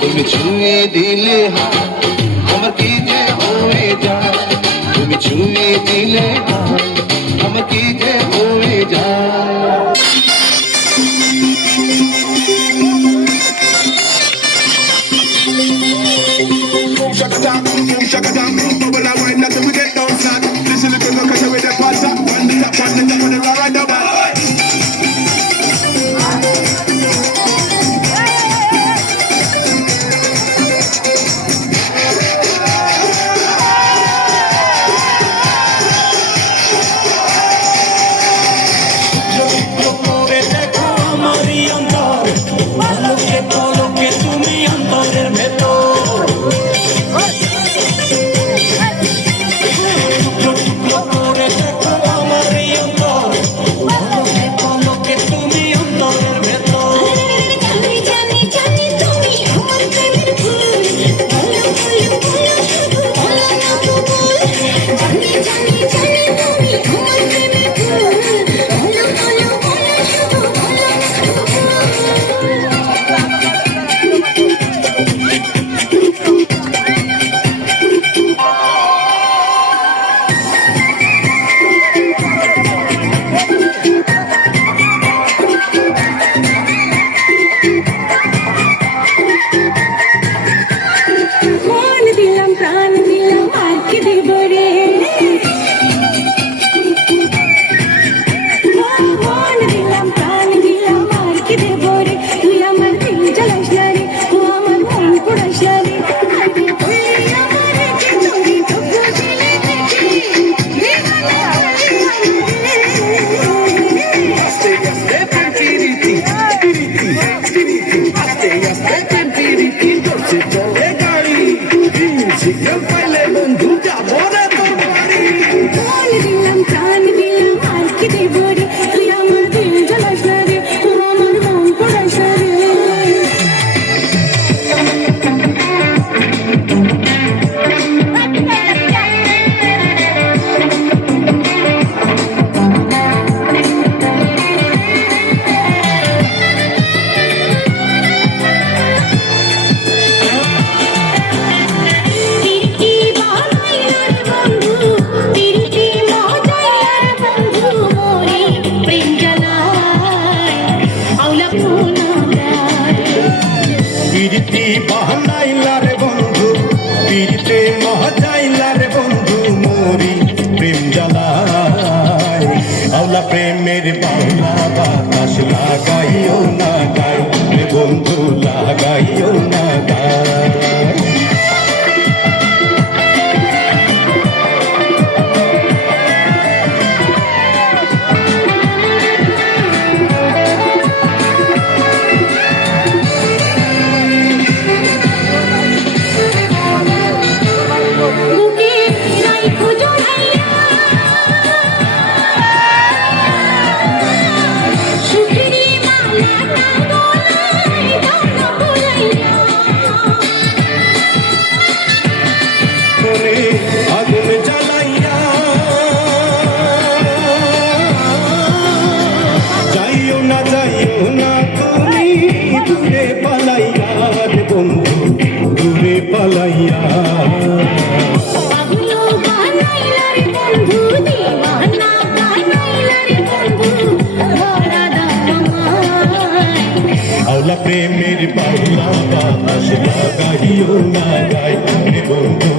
তুমি ছুঁয়ে দিলে আমার কি যে হয়ে যায়, তুমি ছুঁয়ে দিলে আমার কি যে হয়ে যায়। Shaka down, shaka down, bubble and wine until we get down flat. Listen to the look at the way they pass up. Run the top, run the top, run the right up. পিরিতি বাহানাইলা রে বন্ধু, পিরিতে মহাজাইলা রে বন্ধু, মোরি প্রেম জ্বালায়। আওলা প্রেমের বাউলা বাতাস লাগাইও না গায় রে বন্ধু, লাগাইও না গায়। আগুন জ্বালাইয়া যাইও না তুমি দূরে পালাইয়া রে বন্ধু, দূরে পালাইয়া। আওলা প্রেমের বাউলা বাতাস লাগাইও না গায় রে বন্ধু,